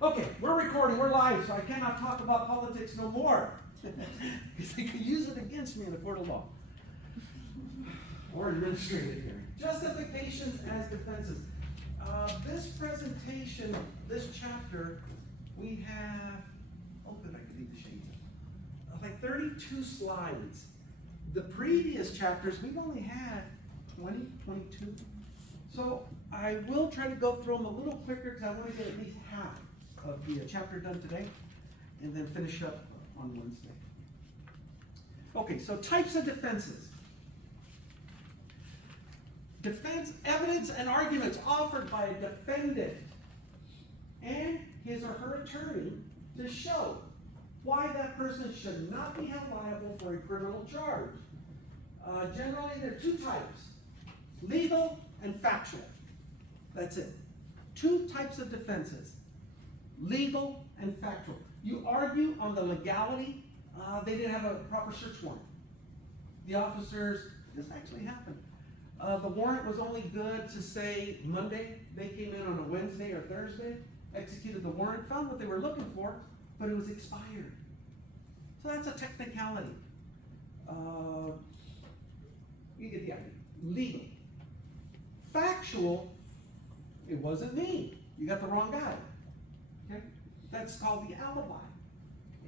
Okay, we're recording, we're live, so I cannot talk about politics no more. Because they could use it against me in a court of law. Or administrative hearing. Justifications as defenses. This presentation, this chapter, we have, oh good, I could leave the shades up. Like 32 slides. The previous chapters, we've only had 20, 22. So I will try to go through them a little quicker because I want to get at least half of the chapter done today and then finish up on Wednesday. Okay, so types of defenses. Defense, evidence, and arguments offered by a defendant and his or her attorney to show why that person should not be held liable for a criminal charge. Generally, there are two types, legal and factual. That's it. Two types of defenses, legal and factual. You argue on the legality. They didn't have a proper search warrant. The officers, this actually happened. The warrant was only good to say Monday. They came in on a Wednesday or Thursday, executed the warrant, found what they were looking for, but it was expired. So that's a technicality. You get the idea. Legal. Factual, it wasn't me. You got the wrong guy. Okay? That's called the alibi.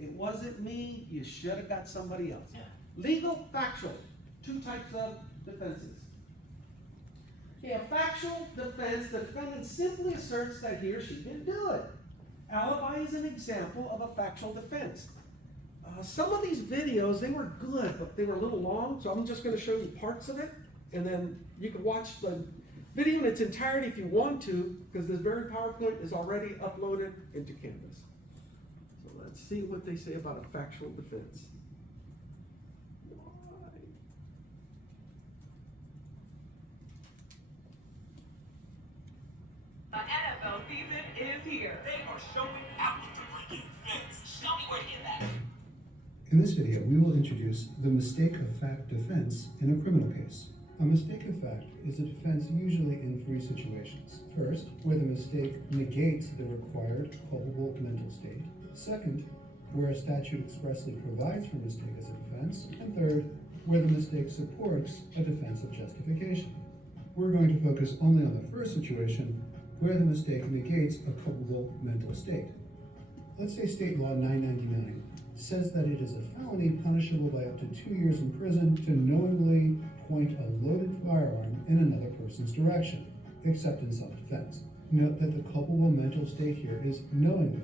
It wasn't me, you should have got somebody else. Yeah. Legal, factual. Two types of defenses. Okay, a factual defense, the defendant simply asserts that he or she didn't do it. Alibi is an example of a factual defense. Some of these videos, they were good, but they were a little long, so I'm just going to show you parts of it, and then you can watch the video in its entirety if you want to, because this very PowerPoint is already uploaded into Canvas. So let's see what they say about a factual defense. The NFL season is here. They are showing out with the breaking defense. Show me where to get that. In this video, we will introduce the mistake of fact defense in a criminal case. A mistake of fact is a defense usually in three situations. First, where the mistake negates the required culpable mental state. Second, where a statute expressly provides for mistake as a defense. And third, where the mistake supports a defense of justification. We're going to focus only on the first situation, where the mistake negates a culpable mental state. Let's say State Law 999 says that it is a felony punishable by up to 2 years in prison to knowingly point a loaded firearm in another person's direction, except in self-defense. Note that the culpable mental state here is knowingly.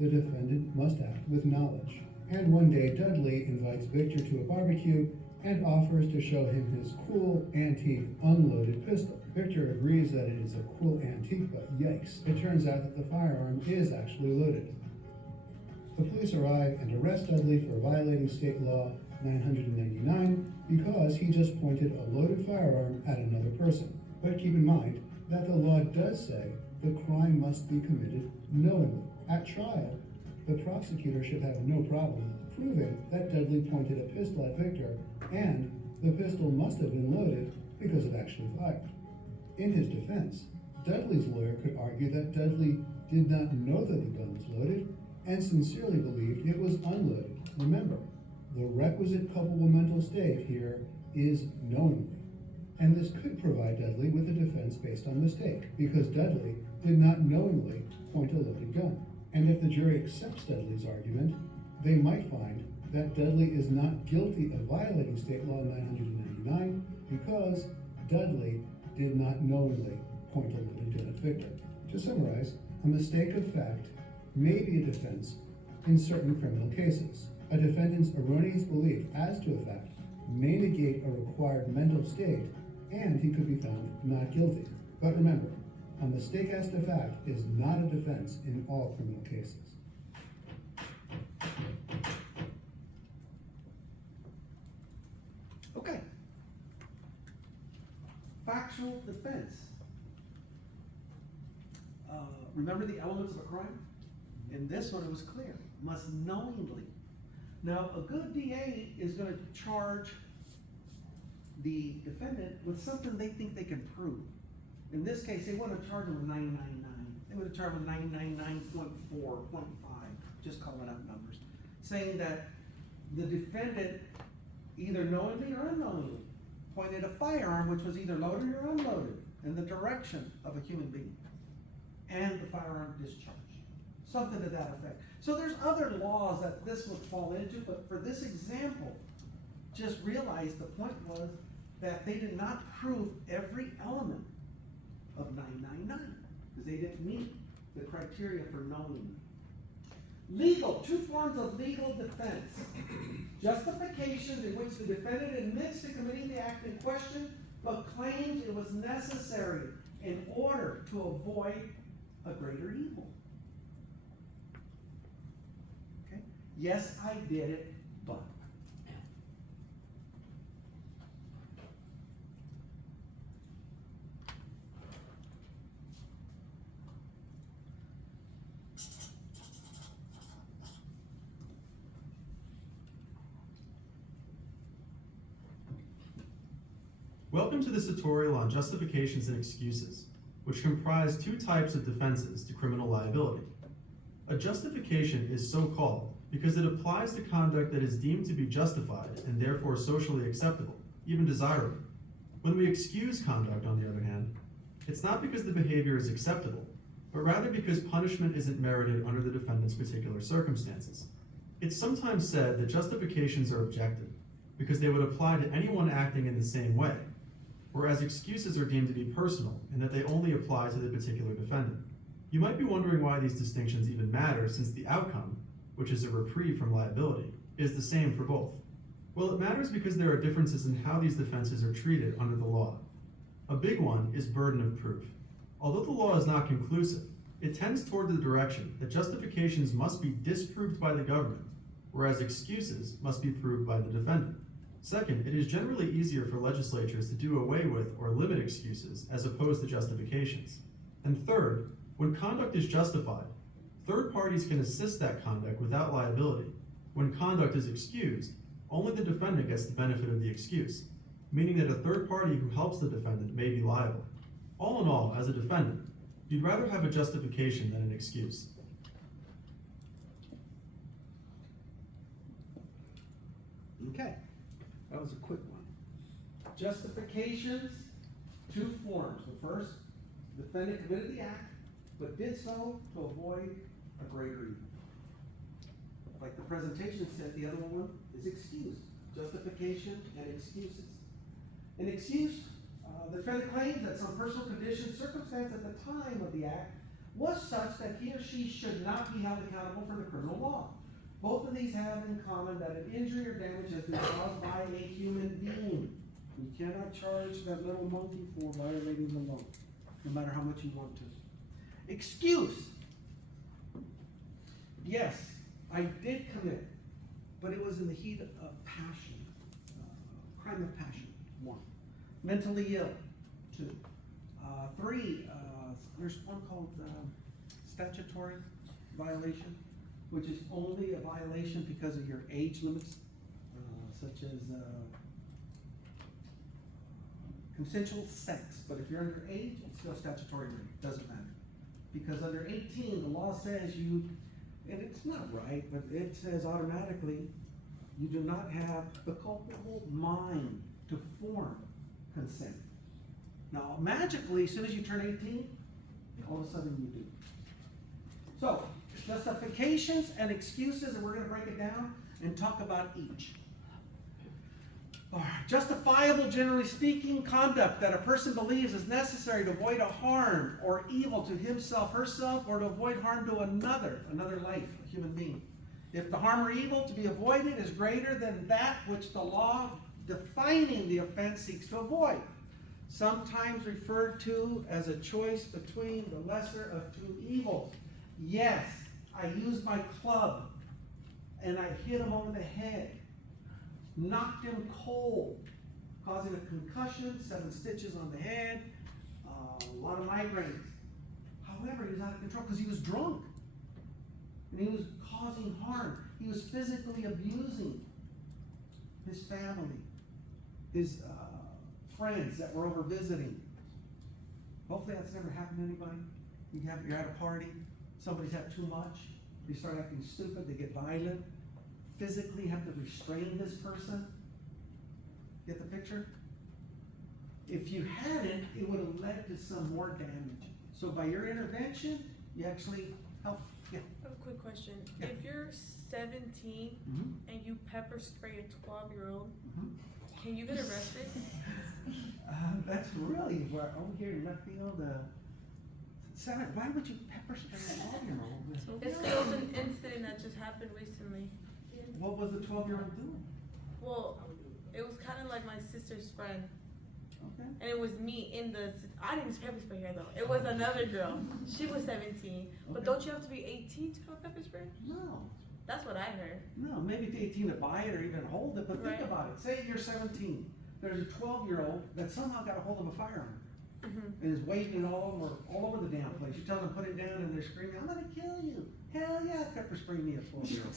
The defendant must act with knowledge. And one day Dudley invites Victor to a barbecue and offers to show him his cool, antique, unloaded pistol. Victor agrees that it is a cool antique, but yikes, it turns out that the firearm is actually loaded. The police arrive and arrest Dudley for violating State Law 999 because he just pointed a loaded firearm at another person. But keep in mind that the law does say the crime must be committed knowingly. At trial, the prosecutor should have no problem proving that Dudley pointed a pistol at Victor and the pistol must have been loaded because it actually fired. In his defense, Dudley's lawyer could argue that Dudley did not know that the gun was loaded and sincerely believed it was unloaded. Remember, the requisite culpable mental state here is knowingly. And this could provide Dudley with a defense based on mistake, because Dudley did not knowingly point a loaded gun. And if the jury accepts Dudley's argument, they might find that Dudley is not guilty of violating State Law 999 because Dudley did not knowingly point a loaded gun at Victor. To summarize, a mistake of fact may be a defense in certain criminal cases. A defendant's erroneous belief as to a fact may negate a required mental state, and he could be found not guilty. But remember, a mistake as to fact is not a defense in all criminal cases. Okay. Factual defense. Remember the elements of a crime? In this one, it was clear. Must knowingly. Now, a good DA is going to charge the defendant with something they think they can prove. In this case, they want to charge him with 999. they would determine 999.4.5, just calling out numbers, saying that the defendant either knowingly or unknowingly pointed a firearm which was either loaded or unloaded in the direction of a human being, and the firearm discharged. Something to that effect. So there's other laws that this would fall into, but for this example, just realize the point was that they did not prove every element of 999, because they didn't meet the criteria for knowing. Legal, two forms of legal defense. Justifications in which the defendant admits to committing the act in question, but claims it was necessary in order to avoid a greater evil. Okay? Yes, I did it, but. Welcome to this tutorial on justifications and excuses, which comprise two types of defenses to criminal liability. A justification is so called because it applies to conduct that is deemed to be justified and therefore socially acceptable, even desirable. When we excuse conduct, on the other hand, it's not because the behavior is acceptable, but rather because punishment isn't merited under the defendant's particular circumstances. It's sometimes said that justifications are objective because they would apply to anyone acting in the same way, whereas excuses are deemed to be personal in that they only apply to the particular defendant. You might be wondering why these distinctions even matter, since the outcome, which is a reprieve from liability, is the same for both. Well, it matters because there are differences in how these defenses are treated under the law. A big one is burden of proof. Although the law is not conclusive, it tends toward the direction that justifications must be disproved by the government, whereas excuses must be proved by the defendant. Second, it is generally easier for legislatures to do away with or limit excuses as opposed to justifications. And third, when conduct is justified, third parties can assist that conduct without liability. When conduct is excused, only the defendant gets the benefit of the excuse, meaning that a third party who helps the defendant may be liable. All in all, as a defendant, you'd rather have a justification than an excuse. Okay, that was a quick one. Justifications, two forms. The first, defendant committed the act, but did so to avoid a greater evil. Like the presentation said, the other one is excuse. Justification and excuses. An excuse, the defendant claims that some personal condition, circumstance at the time of the act was such that he or she should not be held accountable for the criminal law. Both of these have in common that an injury or damage has been caused by a human being. You cannot charge that little monkey for violating the law, no matter how much you want to. Excuse. Yes, I did commit, but it was in the heat of passion. Crime of passion, 1. Mentally ill, 2. 3, there's one called statutory violation, which is only a violation because of your age limits, such as consensual sex. But if you're under age, it's still statutory rape, doesn't matter. Because under 18, the law says you, and it's not right, but it says automatically, you do not have the culpable mind to form consent. Now, magically, as soon as you turn 18, all of a sudden you do. So, justifications and excuses, and we're going to break it down and talk about each. All right. Justifiable, generally speaking, conduct that a person believes is necessary to avoid a harm or evil to himself, herself, or to avoid harm to another life, a human being. If the harm or evil to be avoided is greater than that which the law defining the offense seeks to avoid, sometimes referred to as a choice between the lesser of two evils. Yes, I used my club and I hit him over the head, knocked him cold, causing a concussion, 7 stitches on the head, a lot of migraines. However, he was out of control because he was drunk and he was causing harm. He was physically abusing his family, his friends that were over visiting. Hopefully that's never happened to anybody. You're at a party, somebody's had too much, they start acting stupid, they get violent, physically have to restrain this person. Get the picture? If you hadn't, it would have led to some more damage. So by your intervention, you actually help. Yeah. I have a quick question. Yeah. If you're 17 and you pepper spray a 12-year-old, can you get arrested? That's really where over here in left field. Senator, why would you pepper spray an 12-year-old? It's still an incident that just happened recently. What was the 12-year-old doing? Well, it was kind of like my sister's friend. Okay. And it was me in the, I didn't use pepper spray here though. It was another girl. She was 17. But Okay. don't you have to be 18 to have pepper spray? No. That's what I heard. No, maybe to 18 to buy it or even hold it, but think Right. about it. Say you're 17. There's a 12-year-old that somehow got a hold of a firearm and is waving it all over the damn place. You tell them to put it down and they're screaming, "I'm gonna kill you." Hell yeah, pepper spray me a 12-year-old.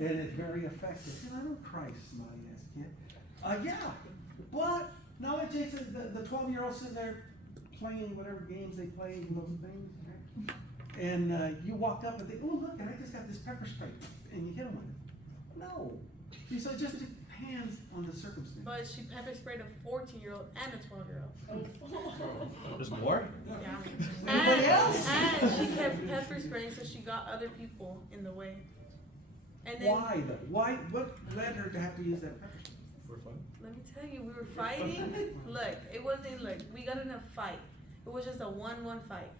And it's very effective. And I don't cry, snotty ass kid. Yeah, but nowadays the 12-year-old sitting there playing whatever games they play, those things, right? And you walk up and think, "Oh look, and I just got this pepper spray," and you hit them with it. No. See, so it just depends on the circumstance. But she pepper sprayed a 14-year-old and a 12-year-old. There's more? Yeah. Anybody else? And she kept pepper spraying so she got other people in the way. And then, Why though? Why? What led her to have to use that pepper spray? For fun? let me tell you, we were fighting. Look, it wasn't like, we got in a fight. It was just a 1-1 fight.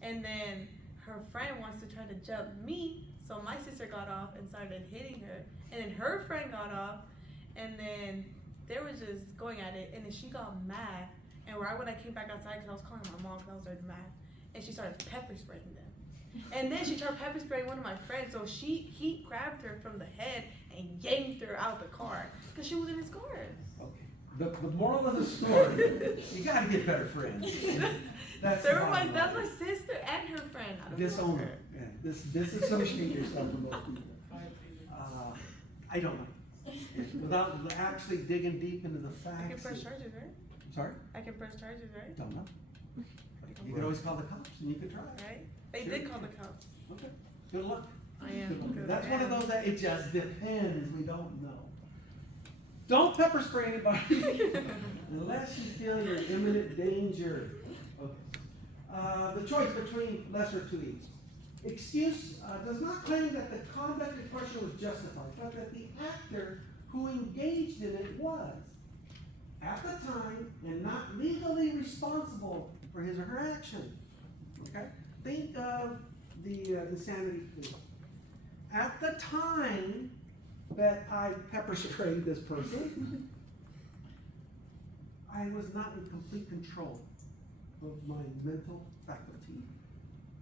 And then her friend wants to try to jump me, so my sister got off and started hitting her. And then her friend got off, and then they were just going at it, and then she got mad. And right when I came back outside, because I was calling my mom because I was already mad, and she started pepper spraying them. And then she tried pepper spraying one of my friends, so he grabbed her from the head and yanked her out the car, because she was in his car. Okay. The moral of the story, you gotta get better friends. That's the bottom That's line. my sister and her friend. I don't Disown know. her. Yeah, this is some shady stuff for most people. I don't know. Without actually digging deep into the I can facts. press charges, right? Sorry? I can press charges, right? Don't know. You could always call the cops and you could try. Right? They Sure. did call the cops. Okay. Good luck. I am. Good luck. Good That's luck. one of those that it just depends. We don't know. Don't pepper spray anybody unless you feel you're in imminent danger. Okay. The choice between lesser two evils. Excuse does not claim that the conduct in question was justified, but that the actor who engaged in it was, at the time, and not legally responsible for his or her action. Okay? Think of the insanity plea. At the time that I pepper sprayed this person, I was not in complete control of my mental faculty.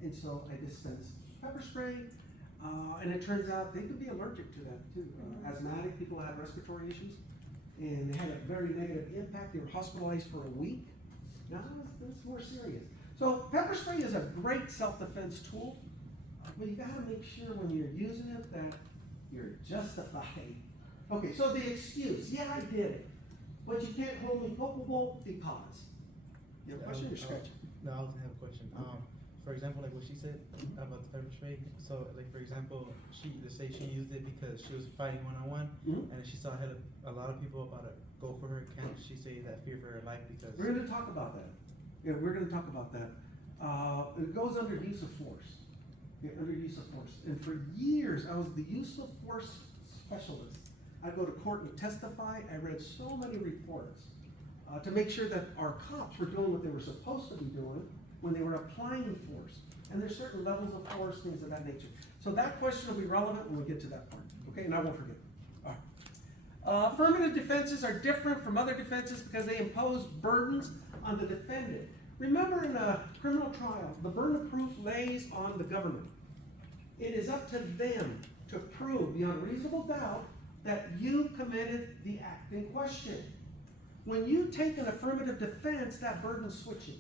And so I dispensed pepper spray, and it turns out they could be allergic to that too. Asthmatic people have respiratory issues, and they had a very negative impact. They were hospitalized for a week. Now it's more serious. So pepper spray is a great self-defense tool, but you gotta make sure when you're using it that you're justified. Okay, so the excuse, yeah, I did it, but you can't hold me culpable because. You have a question or scratch? No, I was gonna have a question. For example, like what she said about the pepper spray. So, like for example, let's say she used it because she was fighting one-on-one, and she saw a lot of people about to go for her. Can't she say that fear for her life because? We're gonna talk about that. Yeah, we're gonna talk about that. It goes under use of force. Yeah, under use of force. And for years, I was the use of force specialist. I'd go to court and testify. I read so many reports to make sure that our cops were doing what they were supposed to be doing when they were applying force. And there's certain levels of force, things of that nature. So that question will be relevant when we get to that part. Okay, and I won't forget. All right. Affirmative defenses are different from other defenses because they impose burdens on the defendant. Remember, in a criminal trial, the burden of proof lays on the government. It is up to them to prove beyond reasonable doubt that you committed the act in question. When you take an affirmative defense, that burden switches.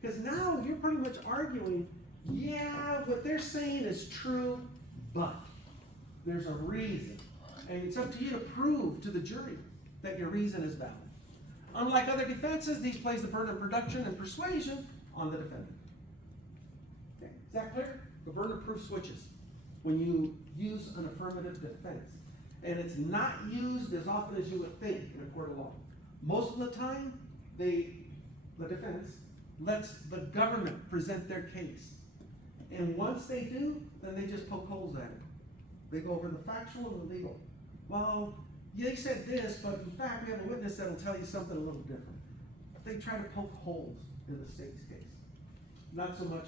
Because now you're pretty much arguing, yeah, what they're saying is true, but there's a reason. And it's up to you to prove to the jury that your reason is valid. Unlike other defenses, these place the burden of production and persuasion on the defendant. Is that clear? The burden of proof switches when you use an affirmative defense. And it's not used as often as you would think in a court of law. Most of the time, the defense lets the government present their case. And once they do, then they just poke holes at it. They go over the factual and the legal. Well, they said this, but in fact, we have a witness that'll tell you something a little different. They try to poke holes in the state's case. Not so much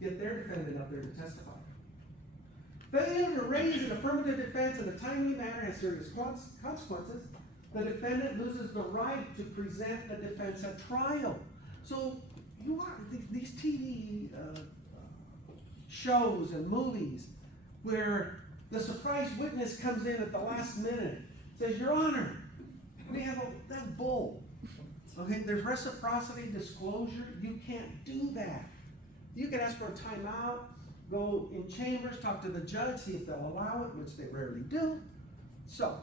get their defendant up there to testify. Failure to raise an affirmative defense in a timely manner has serious consequences. The defendant loses the right to present the defense at trial. So you are these TV shows and movies where the surprise witness comes in at the last minute, says, Your Honor, we have that bull. Okay, there's reciprocity, disclosure. You can't do that. You can ask for a timeout, go in chambers, talk to the judge, see if they'll allow it, which they rarely do. So,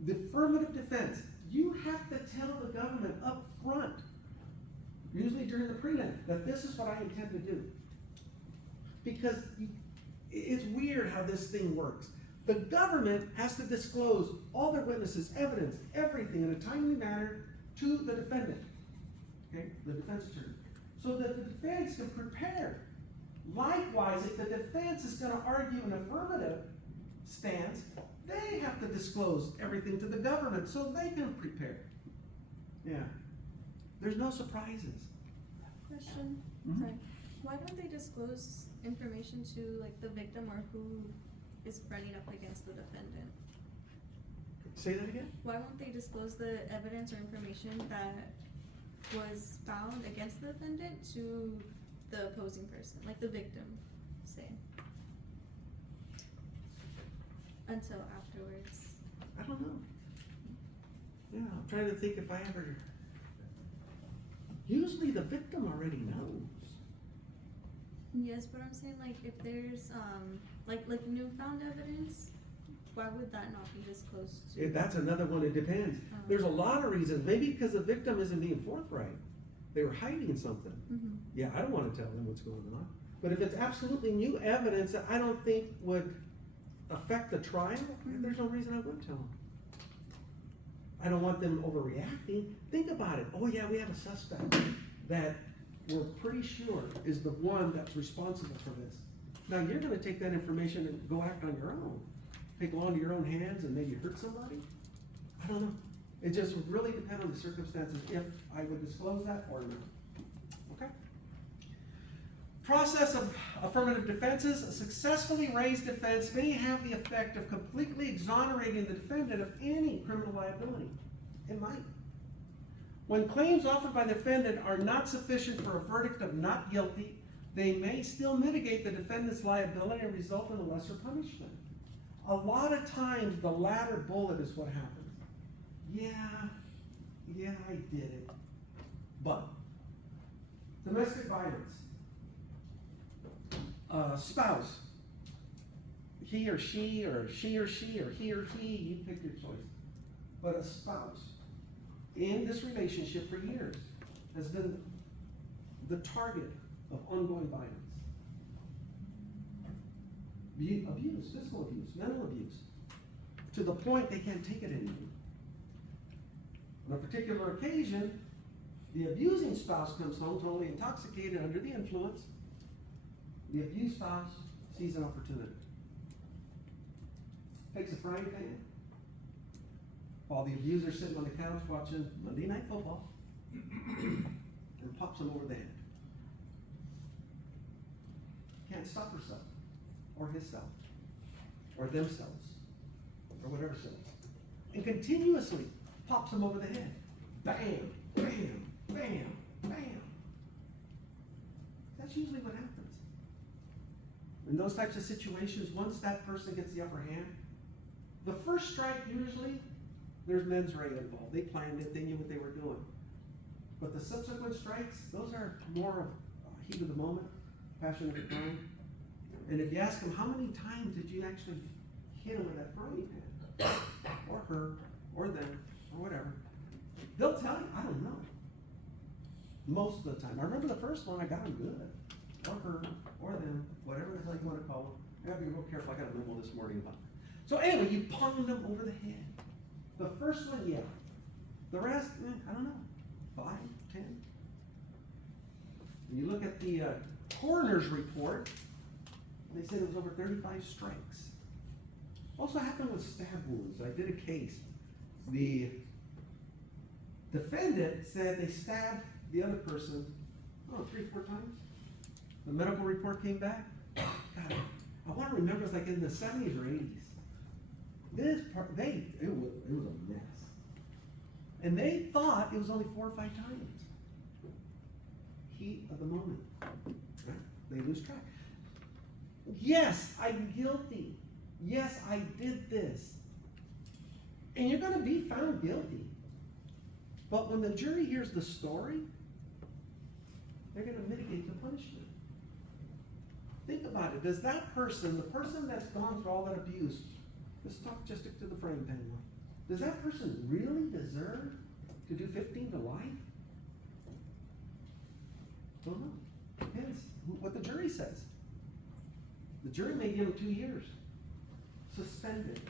the affirmative defense, you have to tell the government up front, usually during the prelim, that this is what I intend to do. Because it's weird how this thing works. The government has to disclose all their witnesses, evidence, everything in a timely manner to the defendant, okay, the defense attorney, so that the defense can prepare. Likewise, if the defense is going to argue an affirmative stance, they have to disclose everything to the government so they can prepare. Yeah. There's no surprises. Question. Mhm. Sorry. Why don't they disclose information to like the victim or who is running up against the defendant? Say that again? Why won't they disclose the evidence or information that was found against the defendant to the opposing person, like the victim, say, until afterwards? I don't know. Yeah, I'm trying to think if I ever. Usually the victim already knows. Yes, but I'm saying like if there's like newfound evidence, why would that not be disclosed to? That's another one, it depends. There's a lot of reasons, maybe because the victim isn't being forthright. They were hiding something. Mhm. Yeah, I don't want to tell them what's going on. But if it's absolutely new evidence that I don't think would affect the trial, there's no reason I would tell them. I don't want them overreacting. Think about it. Oh yeah, we have a suspect that we're pretty sure is the one that's responsible for this. Now you're gonna take that information and go act on your own. Take law into your own hands and maybe hurt somebody? I don't know. It just would really depend on the circumstances if I would disclose that or not. Okay? Process of affirmative defenses. A successfully raised defense may have the effect of completely exonerating the defendant of any criminal liability. It might. When claims offered by the defendant are not sufficient for a verdict of not guilty, they may still mitigate the defendant's liability and result in a lesser punishment. A lot of times the latter bullet is what happens. Yeah, I did it. But domestic violence. Spouse. He or she, or she or she, or he or he, you pick your choice. But a spouse in this relationship for years has been the target of ongoing violence. Abuse, physical abuse, mental abuse, to the point they can't take it anymore. On a particular occasion, the abusing spouse comes home totally intoxicated under the influence. The abused spouse sees an opportunity. Takes a frying pan, while the abuser's sitting on the couch watching Monday Night Football, and pops him over the head. Can't stop herself, or himself, or themselves, or whatever self, and continuously pops him over the head. Bam, bam, bam, bam. That's usually what happens. In those types of situations, once that person gets the upper hand, the first strike usually, there's mens rea involved. They planned it, they knew what they were doing. But the subsequent strikes, those are more of heat of the moment, passion of the crime. And if you ask them, how many times did you actually hit them with that frying pan? Or her, or them, or whatever. They'll tell you, I don't know. Most of the time. I remember the first one, I got him good. or her, or them, whatever the hell you wanna call them. I gotta be real careful, I got a memo this morning about that. So anyway, you pwned them over the head. The first one, yeah. The rest, I don't know, 5, 10. When you look at the coroner's report, they said it was over 35 strikes. Also happened with stab wounds. I did a case. The defendant said they stabbed the other person, 3, 4 times. The medical report came back. God, I want to remember it's like in the 70s or 80s. This part, it was a mess. And they thought it was only 4 or 5 times. Heat of the moment. Right? They lose track. Yes, I'm guilty. Yes, I did this. And you're going to be found guilty. But when the jury hears the story, they're going to mitigate the punishment. Think about it. Does that person, the person that's gone through all that abuse, let's talk just stick to the frame panel. Does that person really deserve to do 15 to life? Don't know. Depends what the jury says. The jury may give him 2 years. Suspended.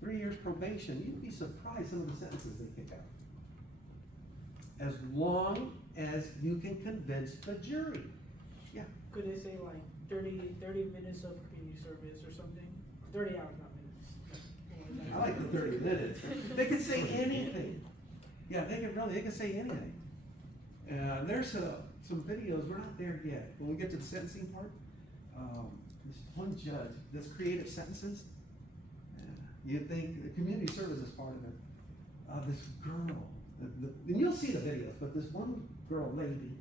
3 years probation. You'd be surprised some of the sentences they kick out. As long as you can convince the jury. Yeah. Could they say like 30 minutes of community service or something? 30 hours, not minutes. I like the 30 minutes. They can say anything. Yeah, they can say anything. There's some videos, we're not there yet. When we get to the sentencing part, this one judge does creative sentences. You think the community service is part of it. This girl, and you'll see the videos, but this one girl, lady,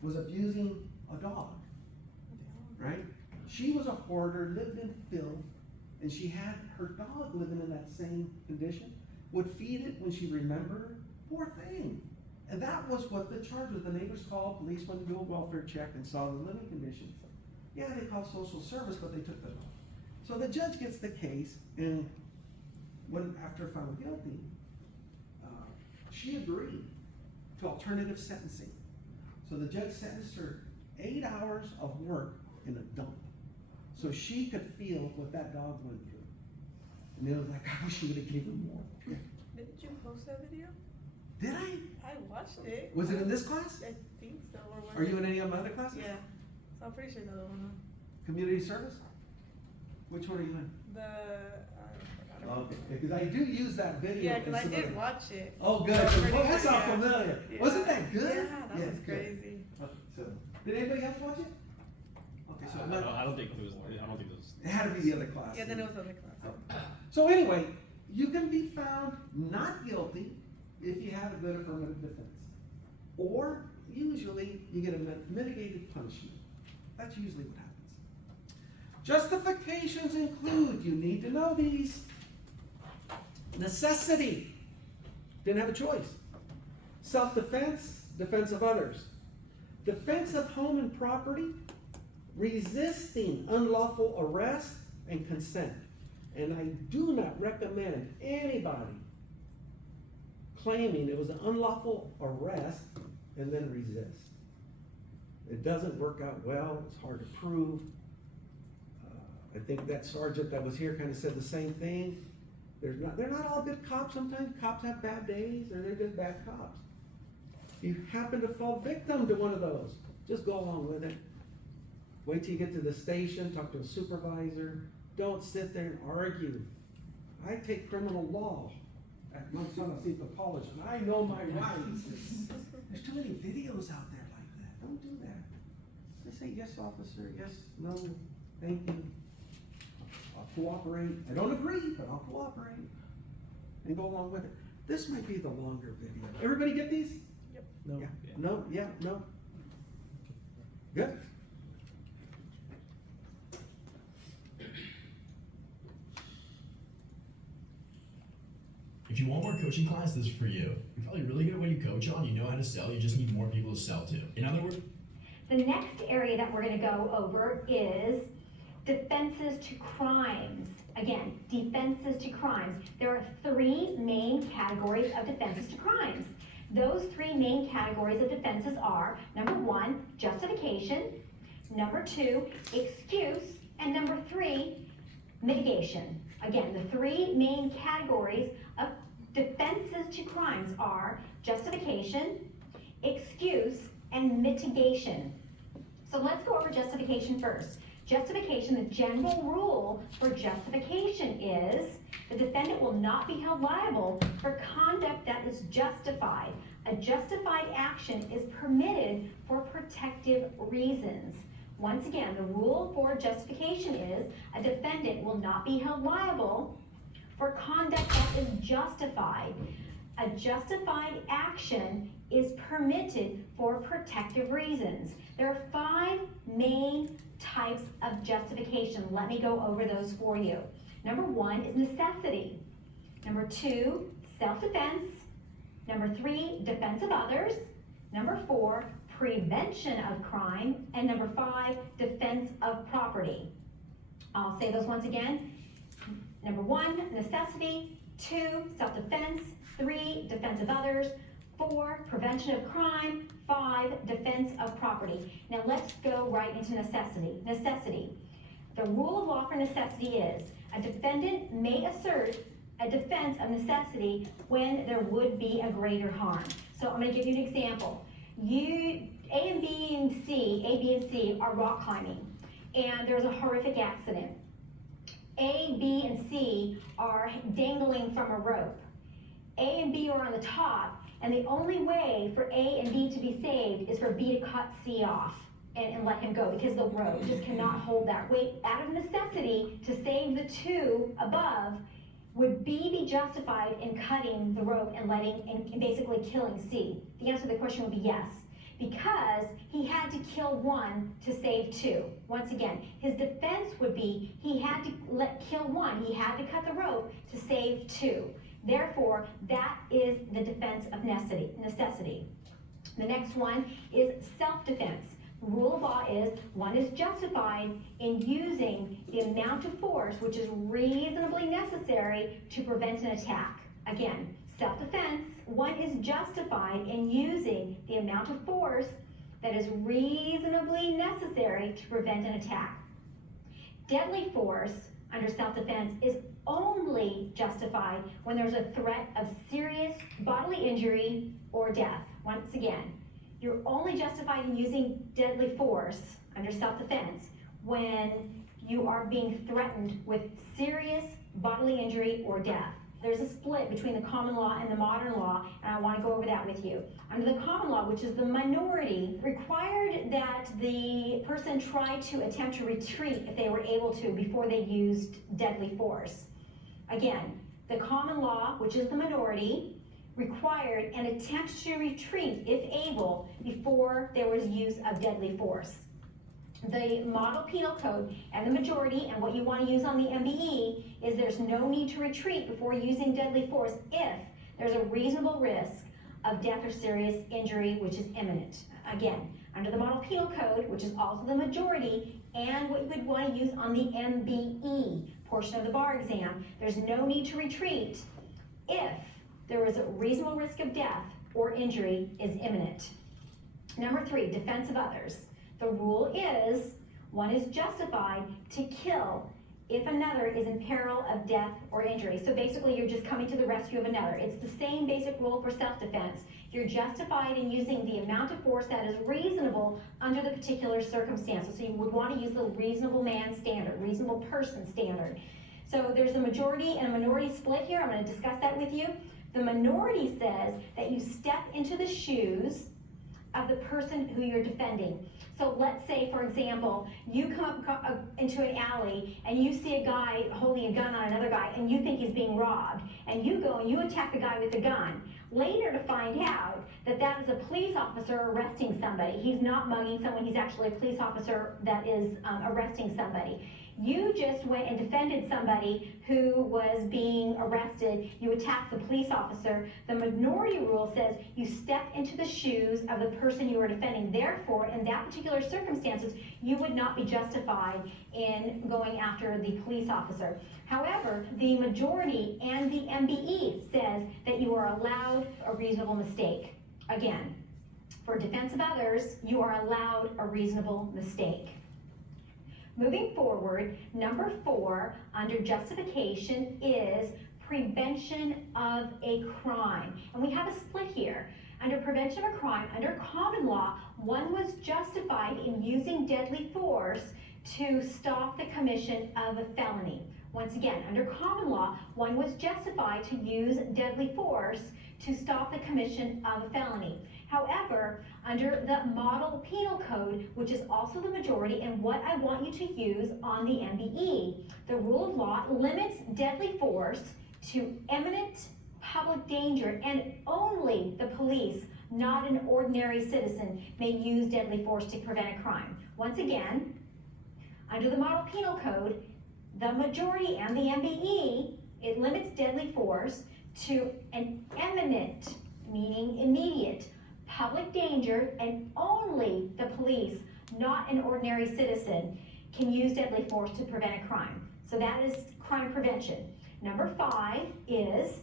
was abusing a dog, right? She was a hoarder, lived in filth, and she had her dog living in that same condition, would feed it when she remembered. Poor thing. And that was what the charge was. The neighbors called, police went to do a welfare check and saw the living conditions. Yeah, they called social service, but they took the dog. So the judge gets the case, and after found guilty, she agreed to alternative sentencing. So the judge sentenced her 8 hours of work in a dump, so she could feel what that dog went through. And it was like, I wish she would have given more. Yeah. Didn't you post that video? Did I? I watched it. Was it in this class? I think so. Or was Are you it- in any of my other classes? Yeah. So I'm pretty sure it's the other one. Community service? Which one are you in? The, I forgot. Okay, because I do use that video. Yeah, in because I some did other- watch it. Oh, good. So it's Oh, pretty that good, sounds yeah. familiar. Yeah. Wasn't that good? Yeah, that Yes, was good. crazy. Okay, so, did anybody else watch it? Okay, so I don't think it was. I don't think it was. it had to be the other class. Yeah, then it was other class. So anyway, you can be found not guilty if you have a good affirmative defense. Or usually you get a mitigated punishment. That's usually what happens. Justifications include, you need to know these. Necessity. Didn't have a choice. Self-defense, defense of others. Defense of home and property, resisting unlawful arrest and consent. And I do not recommend anybody claiming it was an unlawful arrest and then resist. It doesn't work out well, it's hard to prove. I think that sergeant that was here kind of said the same thing. They're not all good cops. Sometimes cops have bad days or they're just bad cops. If you happen to fall victim to one of those, just go along with it. Wait till you get to the station, talk to a supervisor. Don't sit there and argue. I take criminal law at my son of Cinco College, and I know my rights. There's too many videos out there like that. Don't do that. Just say, yes, officer, yes, no, thank you. I'll cooperate. I don't agree, but I'll cooperate. And go along with it. This might be the longer video. Everybody get these? Yep. No. Yeah. No, yeah, no. Good. If you want more coaching class, this is for you. You're probably really good at what you coach on, you know how to sell, you just need more people to sell to. In other words, the next area that we're going to go over is defenses to crimes. Again, defenses to crimes. There are 3 main categories of defenses to crimes. Those three main categories of defenses are, number one, justification, number two, excuse, and number three, mitigation. Again, the three main categories of defenses to crimes are justification, excuse, and mitigation. So let's go over justification first. Justification, the general rule for justification is the defendant will not be held liable for conduct that is justified. A justified action is permitted for protective reasons. Once again, the rule for justification is a defendant will not be held liable for conduct that is justified. A justified action is permitted for protective reasons. There are 5 main types of justification. Let me go over those for you. Number 1 is necessity. Number 2, self-defense. Number 3, defense of others. Number 4, prevention of crime. And number 5, defense of property. I'll say those once again. Number 1, necessity. 2, self-defense. 3, defense of others. 4, prevention of crime. 5, defense of property. Now let's go right into necessity. Necessity. The rule of law for necessity is a defendant may assert a defense of necessity when there would be a greater harm. So I'm going to give you an example. A, B, and C are rock climbing, and there's a horrific accident. A, B, and C are dangling from a rope. A and B are on the top, and the only way for A and B to be saved is for B to cut C off and let him go, because the rope just cannot hold that weight. Out of necessity, to save the two above, would B be justified in cutting the rope and basically killing C? The answer to the question would be yes, because he had to kill one to save two. Once again, his defense would be he had to kill one, he had to cut the rope to save two. Therefore, that is the defense of necessity. The next one is self-defense. The rule of law is one is justified in using the amount of force which is reasonably necessary to prevent an attack. Again, self-defense, one is justified in using the amount of force that is reasonably necessary to prevent an attack. Deadly force under self-defense is only justified when there's a threat of serious bodily injury or death. Once again, you're only justified in using deadly force under self-defense when you are being threatened with serious bodily injury or death. There's a split between the common law and the modern law, and I want to go over that with you. Under the common law, which is the minority, required that the person try to attempt to retreat if they were able to before they used deadly force. Again, the common law, which is the minority, required an attempt to retreat, if able, before there was use of deadly force. The model penal code and the majority, and what you want to use on the MBE, is there's no need to retreat before using deadly force if there's a reasonable risk of death or serious injury which is imminent. Again, under the model penal code, which is also the majority, and what you would want to use on the MBE portion of the bar exam, there's no need to retreat if there is a reasonable risk of death or injury is imminent. Number 3, defense of others. The rule is one is justified to kill if another is in peril of death or injury. So basically you're just coming to the rescue of another. It's the same basic rule for self-defense. You're justified in using the amount of force that is reasonable under the particular circumstances. So you would want to use the reasonable man standard, reasonable person standard. So there's a majority and a minority split here. I'm going to discuss that with you. The minority says that you step into the shoes of the person who you're defending. So let's say, for example, you come up into an alley and you see a guy holding a gun on another guy and you think he's being robbed, and you go and you attack the guy with the gun. Later to find out that that is a police officer arresting somebody. He's not mugging someone, he's actually a police officer that is arresting somebody. You just went and defended somebody who was being arrested. You attacked the police officer. The minority rule says you step into the shoes of the person you are defending. Therefore, in that particular circumstances, you would not be justified in going after the police officer. However, the majority and the MBE says that you are allowed a reasonable mistake. Again, for defense of others, you are allowed a reasonable mistake. Moving forward, number 4 under justification is prevention of a crime. And we have a split here. Under prevention of a crime, under common law, one was justified in using deadly force to stop the commission of a felony. Once again, under common law, one was justified to use deadly force to stop the commission of a felony. However, under the model penal code, which is also the majority and what I want you to use on the MBE, the rule of law limits deadly force to imminent public danger, and only the police, not an ordinary citizen, may use deadly force to prevent a crime. Once again, under the model penal code, the majority and the MBE, it limits deadly force to an imminent, meaning immediate, public danger, and only the police, not an ordinary citizen, can use deadly force to prevent a crime. So that is crime prevention. Number 5 is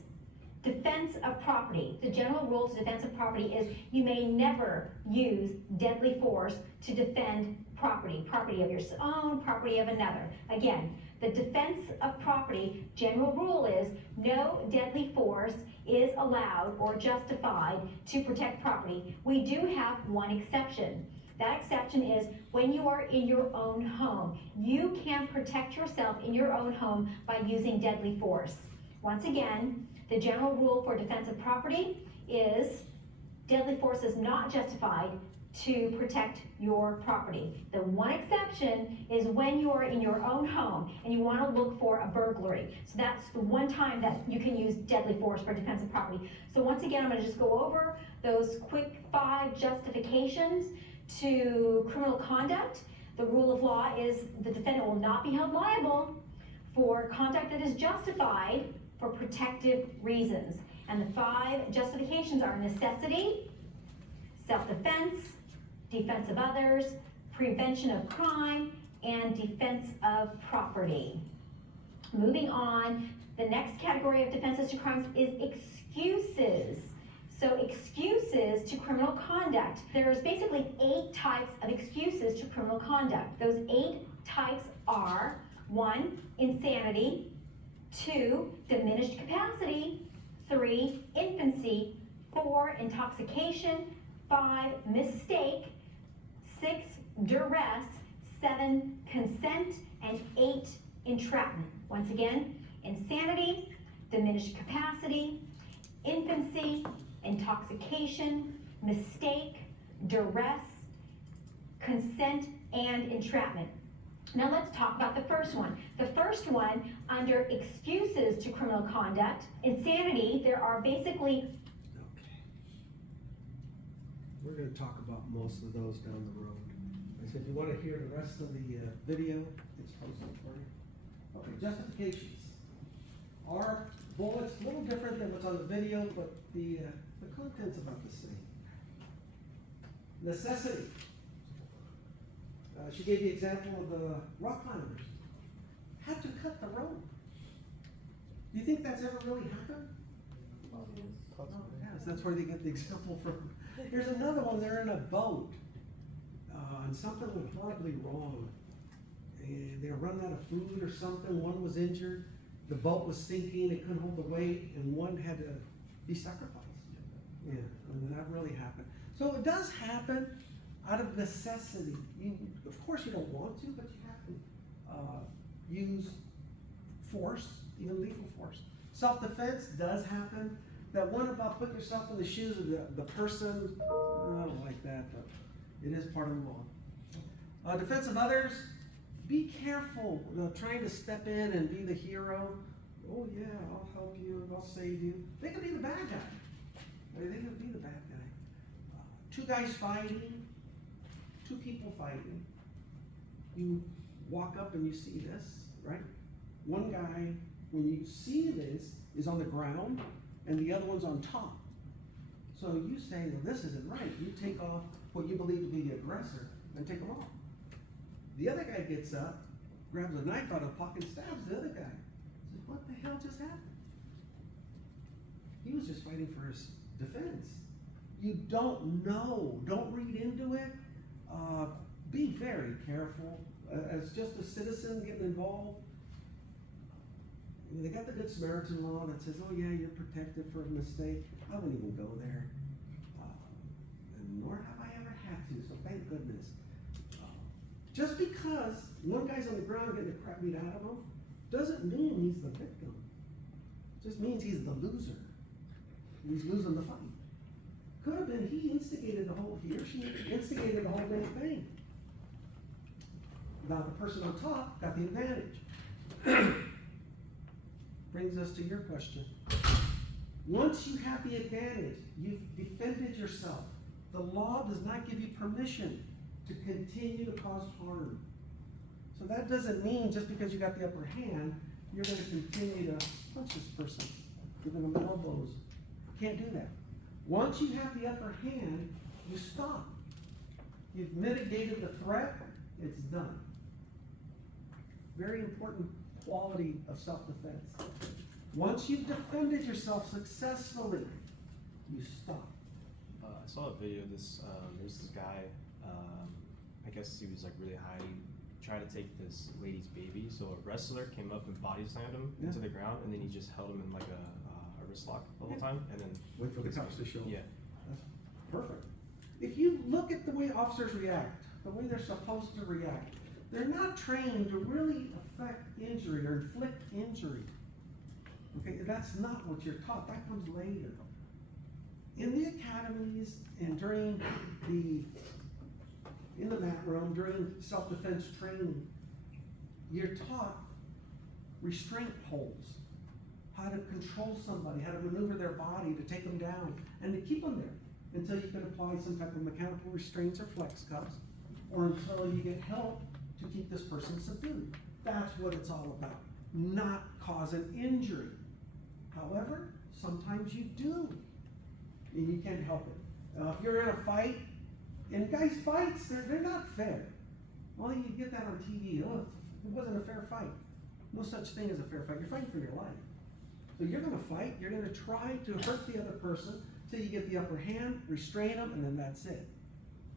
defense of property. The general rule to defense of property is you may never use deadly force to defend property of your own, property of another. Again, the defense of property general rule is no deadly force is allowed or justified to protect property. We do have one exception. That exception is when you are in your own home. You can protect yourself in your own home by using deadly force. Once again, the general rule for defense of property is deadly force is not justified to protect your property. The one exception is when you are in your own home and you want to look for a burglary. So that's the one time that you can use deadly force for defense of property. So once again, I'm going to just go over those quick 5 justifications to criminal conduct. The rule of law is the defendant will not be held liable for conduct that is justified for protective reasons. And the 5 justifications are necessity, self-defense, defense of others, prevention of crime, and defense of property. Moving on, the next category of defenses to crimes is excuses. So excuses to criminal conduct. There's basically 8 types of excuses to criminal conduct. Those 8 types are 1, insanity, 2, diminished capacity, 3, infancy, 4, intoxication, 5, mistake, 6, duress, 7, consent, and 8, entrapment. Once again, insanity, diminished capacity, infancy, intoxication, mistake, duress, consent, and entrapment. Now let's talk about the first one. The first one, under excuses to criminal conduct, insanity, there are basically... Okay. We're going to talk about most of those down the road. I said, if you want to hear the rest of the video, it's posted for you. Okay, justifications. Our bullets, a little different than what's on the video, but the content's about the same. Necessity. She gave the example of the rock climbers. Had to cut the rope. Do you think that's ever really happened? Oh, yes, that's where they get the example from. There's another one, they're in a boat, and something went horribly wrong. And they were running out of food or something, one was injured, the boat was sinking, it couldn't hold the weight, and one had to be sacrificed. Yeah, and that really happened. So it does happen out of necessity. Of course you don't want to, but you have to use force, even lethal force. Self-defense does happen. That one about putting yourself in the shoes of the person, I don't like that, but it is part of the law. Defense of others, be careful trying to step in and be the hero. Oh yeah, I'll help you, I'll save you. They could be the bad guy. They could be the bad guy. 2 guys fighting, 2 people fighting. You walk up and you see this, right? One guy, when you see this, is on the ground and the other one's on top. So you say, well, this isn't right. You take off what you believe to be the aggressor and take them off. The other guy gets up, grabs a knife out of the pocket, and stabs the other guy. Says, what the hell just happened? He was just fighting for his defense. You don't know, don't read into it. Be very careful, as just a citizen getting involved. They got the Good Samaritan law that says, oh yeah, you're protected for a mistake. I wouldn't even go there. And nor have I ever had to, so thank goodness. Just because one guy's on the ground getting the crap beat out of him, doesn't mean he's the victim. Just means he's the loser. He's losing the fight. Could have been he instigated he or she instigated the whole damn thing. Now the person on top got the advantage. Brings us to your question. Once you have the advantage, you've defended yourself. The law does not give you permission to continue to cause harm. So that doesn't mean just because you got the upper hand, you're going to continue to punch this person, giving them elbows. You can't do that. Once you have the upper hand, you stop. You've mitigated the threat, it's done. Very important quality of self-defense. Once you've defended yourself successfully, you stop. I saw a video of this, there's this guy, I guess he was like really high, he tried to take this lady's baby, so a wrestler came up and body slammed him into the ground, and then he just held him in like a wrist lock the whole time, and then... Wait for the cops to show up. Yeah. That's perfect. If you look at the way officers react, the way they're supposed to react, they're not trained to really affect injury or inflict injury. Okay, that's not what you're taught. That comes later. In the academies and in the mat room, during self-defense training, you're taught restraint holds, how to control somebody, how to maneuver their body to take them down, and to keep them there until you can apply some type of mechanical restraints or flex cuffs, or until you get help to keep this person subdued. That's what it's all about, not cause an injury. However, sometimes you do, and you can't help it. If you're in a fight, and guys' fights, they're not fair. Well, you get that on TV, oh, it wasn't a fair fight. No such thing as a fair fight, you're fighting for your life. So you're gonna fight, you're gonna try to hurt the other person till you get the upper hand, restrain them, and then that's it.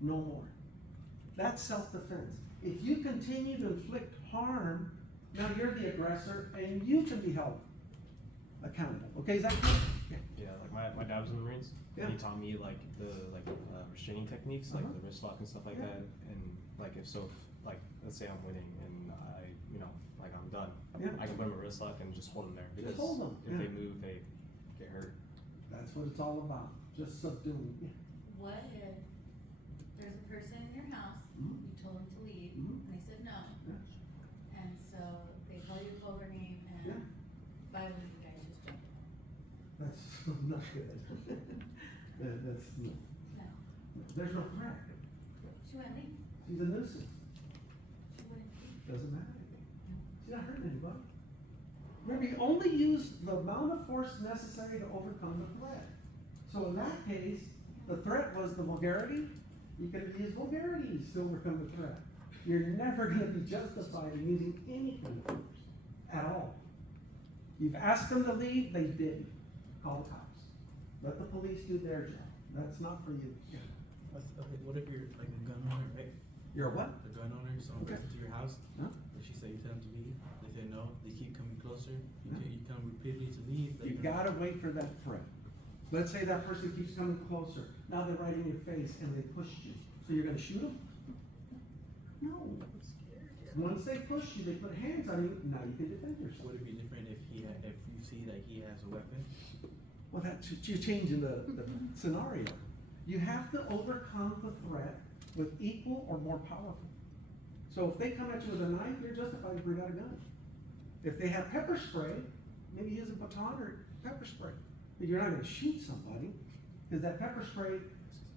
No more. That's self-defense. If you continue to inflict harm, now you're the aggressor, and you can be held accountable. Okay, is that clear? Yeah, like my dad was in the Marines, and he taught me like the restraining techniques, like the wrist lock and stuff like that. And like if let's say I'm winning and I'm done, I can put them a wrist lock and just hold them there, because hold them. if they move, they get hurt. That's what it's all about. Just subduing. Yeah. What if there's a person in your house, Mhm. you told them to leave, Mhm. and they said no, Yeah. and so they call you a vulgar name, and Yeah. finally you guys just jump. That's not good. That's no. No, There's no threat. she wouldn't leave, She's a nuisance. she wouldn't leave. Doesn't matter. She's not hurting anybody. Remember, you only use the amount of force necessary to overcome the threat. So in that case, the threat was the vulgarity. You can use vulgarity to overcome the threat. You're never going to be justified in using any kind of force at all. You've asked them to leave, they didn't. Call the cops. Let the police do their job. That's not for you. Yeah. Okay, what if you're like a gun owner, right? You're a what? A gun owner, someone breaks into your house, Huh? and she said you tell them to leave, they say no, they keep coming closer, Yeah. you come repeatedly to leave. You gotta wait for that threat. Let's say that person keeps coming closer. Now they're right in your face and they pushed you. So you're gonna shoot them? No. Once they push you, they put hands on you, now you can defend yourself. Would it be different if if you see that he has a weapon? Well, you're changing the scenario. You have to overcome the threat with equal or more powerful. So if they come at you with a knife, you're justified to bring out a gun. If they have pepper spray, maybe use a baton or pepper spray. But you're not gonna shoot somebody, because that pepper spray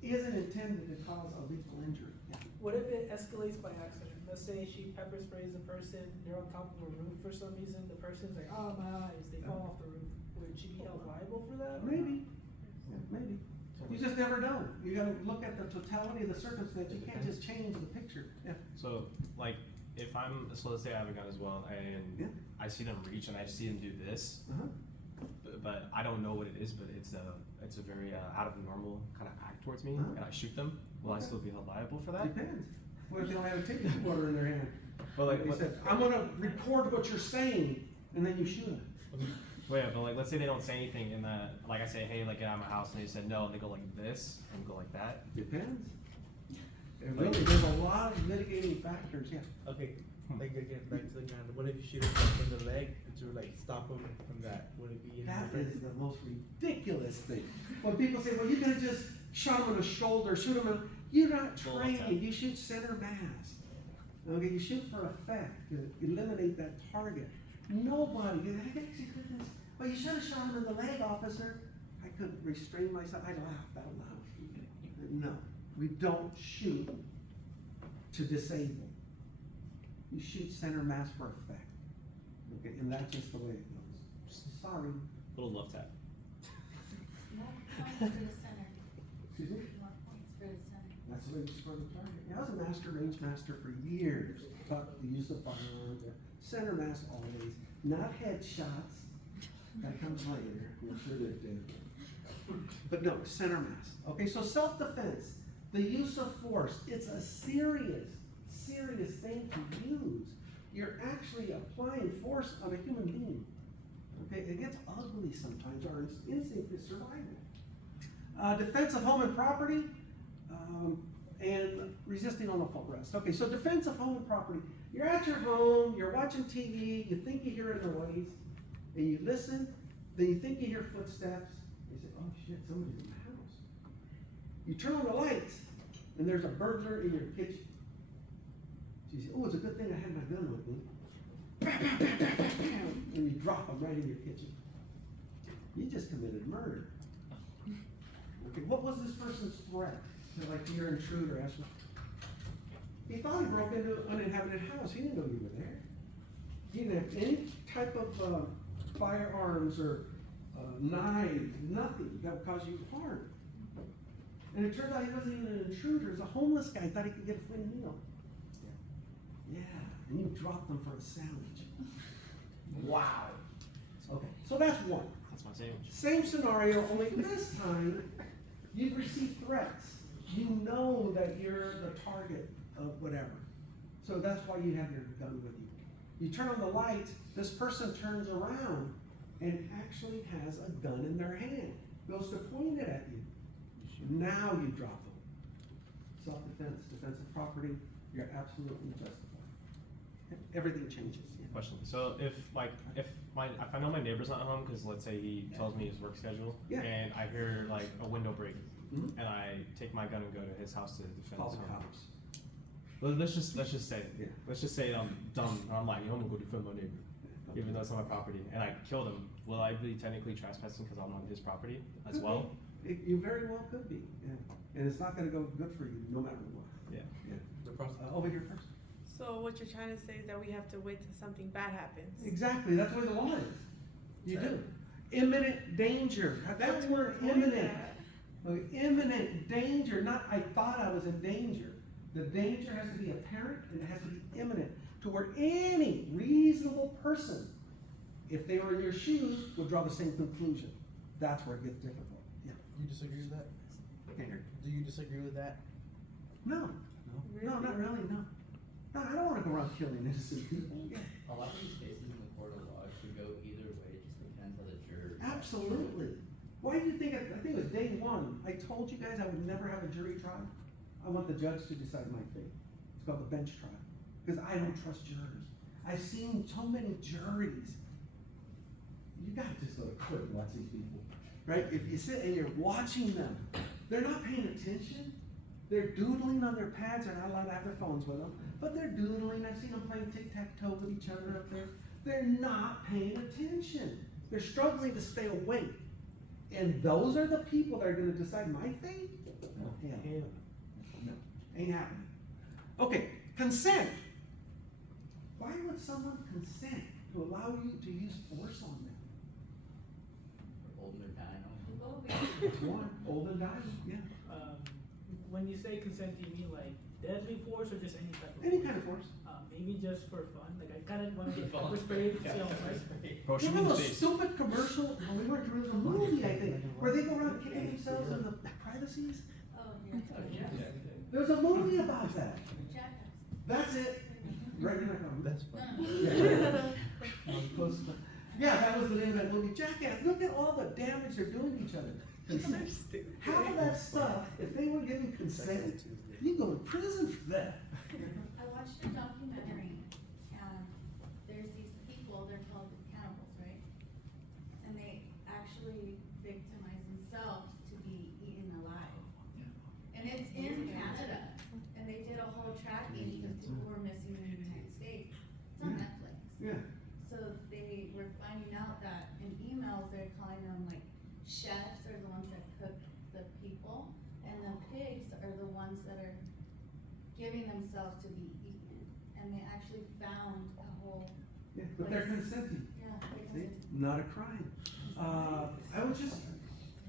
isn't intended to cause a lethal injury. Yeah. What if it escalates by accident? Let's say she pepper sprays the person, they're on top of a roof for some reason, the person's like, oh, my eyes, they fall off the roof. Would she be held liable for that? Maybe, yeah, maybe. You just never know. You gotta look at the totality of the circumstance. You can't just change the picture. Yeah. So like if let's say I have a gun as well, and Yeah. I see them reach and I see them do this, but I don't know what it is, but it's a very out of the normal kind of act towards me, Huh? and I shoot them. Will I still be held liable for that? Depends. What if they don't have a tape recorder in their hand? But like, They said, I'm gonna record what you're saying, and then you shoot them. wait, but like, let's say they don't say anything in that, like I say, hey, like get out of my house, and they said no, and they go like this, and go like that. Depends. Really, there's a lot of mitigating factors, yeah. Okay, like again, back to the ground. What if you shoot him from the leg to like stop him from that? Would it be any That different? is the most ridiculous thing. When people say, well, you could have just shot him in the shoulder, shoot him in, you're not Well, trained, you shoot center mass. Okay, you shoot for effect, to eliminate that target. Nobody, I actually did this. Well, you should have shot him in the leg, officer. I couldn't restrain myself, I laughed out loud. No, we don't shoot to disable. You shoot center mass for effect. Okay, and that's just the way it goes. Sorry. Little love tap. More points for the center. Excuse me? More points for the center. That's the way you score the target. Yeah, I was a master range master for years. Taught the use of firearms. Center mass always, not headshots. That comes later. I'm sure they do. But no, center mass. Okay, so self-defense, the use of force, it's a serious thing to use. You're actually applying force on a human being. Okay, it gets ugly sometimes. Our instinct is survival. Defense of home and property, and resisting unlawful arrest. Okay, so defense of home and property. You're at your home, you're watching TV, you think you hear a noise, and you listen, then you think you hear footsteps, you say, oh shit, somebody's in the house. You turn on the lights, and there's a burglar in your kitchen. So you say, oh, it's a good thing I had my gun with me. Bam, bam, bam, bam, bam, bam, and you drop them right in your kitchen. You just committed murder. Okay, what was this person's threat? Like your intruder asked me. He thought he broke into an uninhabited house. He didn't know you were there. He didn't have any type of firearms or knives, nothing that would cause you harm. And it turns out he wasn't even an intruder. He was a homeless guy. He thought he could get a free meal. Yeah, and you dropped them for a sandwich. Wow. Okay, so that's one. That's my sandwich. Same scenario, only this time you've received threats. You know that you're the target of whatever. So that's why you have your gun with you. You turn on the lights, this person turns around and actually has a gun in their hand. Goes to point it at you. Now you drop them. Self-defense, defense of property, you're absolutely justified. Everything changes. Yeah. Question. So if I know my neighbor's not home, because let's say he tells me his work schedule, Yeah. and I hear like a window break, Mhm. and I take my gun and go to his house to defend Call his the home. cops. Let's just say Yeah. let's just say I'm dumb and I'm like, I'm gonna go defend my neighbor, even though it's on my property, and I killed him. Will I be technically trespassing because I'm on his property as Could well? be. You very well could be, yeah. And it's not gonna go good for you, no matter what. Yeah. Yeah. The process. Over here first. So what you're trying to say is that we have to wait till something bad happens. Exactly, that's the way the law is. You do. Imminent danger. That word imminent. Okay, imminent danger, not I thought I was in danger. The danger has to be apparent and it has to be imminent to where any reasonable person, if they were in your shoes, would draw the same conclusion. That's where it gets difficult. Yeah. You disagree with that? Okay, here. Do you disagree with that? No. No, not really, no. No, I don't wanna go around killing innocent people. Yeah. A lot of these cases in the court of law could go either way, it just depends on the juror. Absolutely. Why do you think, I think it was day one, I told you guys I would never have a jury trial? I want the judge to decide my fate. It's called the bench trial, because I don't trust jurors. I've seen so many juries. You gotta just go to court and watch these people, right? If you sit and you're watching them, they're not paying attention. They're doodling on their pads, they're not allowed to have their phones with them, but they're doodling. I've seen them playing tic-tac-toe with each other up there. They're not paying attention. They're struggling to stay awake. And those are the people that are gonna decide my fate? Oh, hell. No, ain't happening. Okay, consent. Why would someone consent to allow you to use force on them? Old and dying. That's one, old and dying, yeah. When you say consent, do you mean like deadly force or just any type of Any force? kind of force. maybe just for fun, like I kinda wanna get pepper sprayed, see how it's like. Bro, shoot me in Remember the those face. stupid commercial, when we went to the movie, I think, where they go around kicking themselves in the privacies? Oh, yeah. There's a movie about that. Jackass. That's it. Right in my comment. That's fine. Yeah. Close enough. Yeah, that was the name of that movie, Jackass. Look at all the damage they're doing to each other. Consent. Half of that stuff, if they were given consent, you go to prison for that. I watched a documentary, and there's these people, they're called cannibals, right? And they actually victimize themselves to be eaten alive. And it's in Canada, and they did a whole tracking because people were missing in the United States. It's on Netflix. Yeah. So they were finding out that in emails, they're calling them like chefs are the ones that cook the people, and the pigs are the ones that are giving themselves to be eaten. And they actually found a whole, Yeah, but they're consenting. yeah, See? because Not a crime. I was just,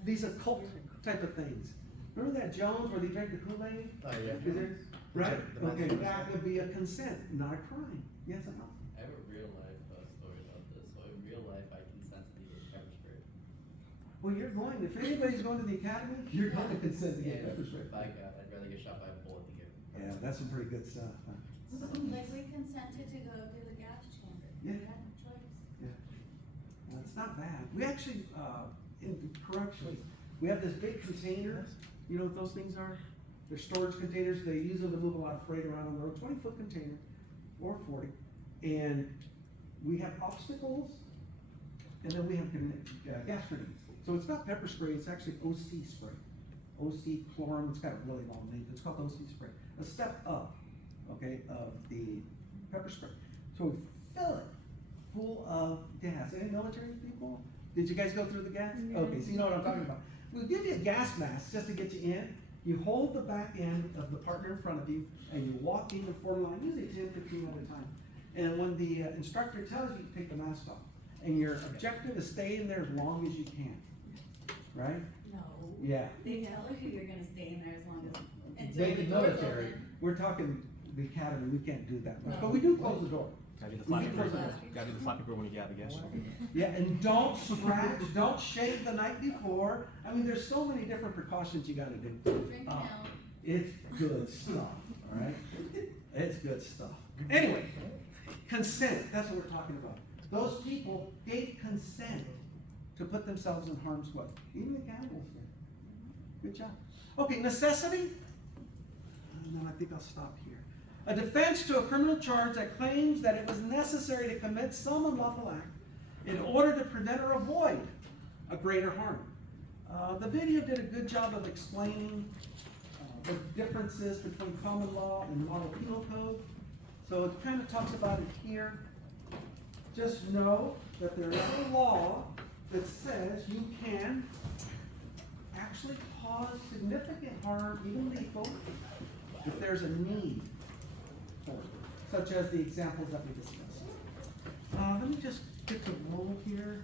these occult type of things. Remember that Jones where they drank the Kool-Aid? Oh, yeah. Is it? Right? The Okay, magic that would be a consent, not a crime. Yes or no? I have a real life story about this. So in real life, I consent to be pepper sprayed. Well, you're going, if anybody's going to the academy, you're going to consent to get pepper sprayed. By God, I'd rather get shot by a bullet than get. Yeah, that's some pretty good stuff. Huh? like we consented to go to the gas chamber. Yeah. We had no choice. Yeah. Well, it's not bad. We actually, in corrections, we have this big container. You know what those things are? They're storage containers. They use them to move a lot of freight around on the road. 20-foot container or 40. And we have obstacles, and then we have gas grenades. So it's not pepper spray, it's actually OC spray. OC chlorum, it's got a really long name, it's called OC spray. A step up, okay, of the pepper spray. So we fill it full of gas. Any military people? Did you guys go through the gas? Yeah. Okay, so you know what I'm talking about. We'll give you a gas mask just to get you in. You hold the back end of the partner in front of you, and you walk in the form line, usually 10, 15 at a time. And when the instructor tells you, take the mask off. And your objective is stay in there as long as you can. Right? No. Yeah. They tell you you're gonna stay in there as long as, until They, the the door's military, open. we're talking the academy, we can't do that much, No. but we do close the door. Gotta do the We flappy do bird. close the door. Gotta do the flappy bird when you get out of the gas station. Yeah, and don't scratch, don't shave the night before. I mean, there's so many different precautions you gotta do. Drink Uh, milk. It's good stuff, all right? It's good stuff. Anyway, consent, that's what we're talking about. Those people gave consent to put themselves in harm's way. Even the cannibals did. Good job. Okay, necessity. And then I think I'll stop here. A defense to a criminal charge that claims that it was necessary to commit some unlawful act in order to prevent or avoid a greater harm. The video did a good job of explaining the differences between common law and model penal code. So it kind of talks about it here. Just know that there is a law that says you can actually cause significant harm, even lethal, if there's a need for it, such as the examples that we discussed. Let me just get the roll here.